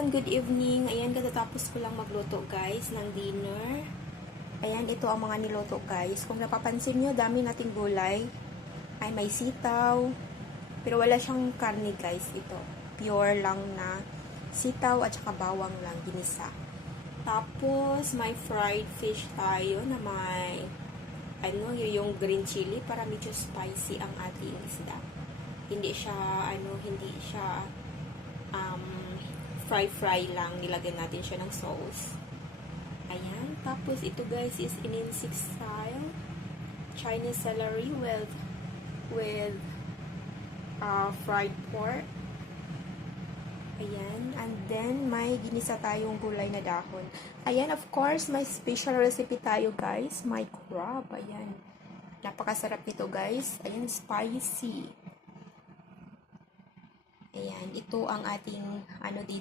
everyone, good evening. Ayan, katatapos ko lang magluto guys ng dinner. Ayan, ito ang mga niluto guys. Kung napapansin nyo, dami nating gulay. Ay, may sitaw. Pero wala siyang karne guys, ito. Pure lang na sitaw at saka bawang lang, ginisa. Tapos, may fried fish tayo na may yung green chili para medyo spicy ang ating isda. Hindi siya, fry lang, nilagyan natin siya ng sauce. Ayan, tapos ito guys is ininsik style Chinese celery with fried pork. Ayan, and then may ginisa tayong gulay na dahon. Ayan, of course, may special recipe tayo guys, may crab. Ayan, napakasarap ito guys. Ayan, spicy. Ayan, ito ang ating dito.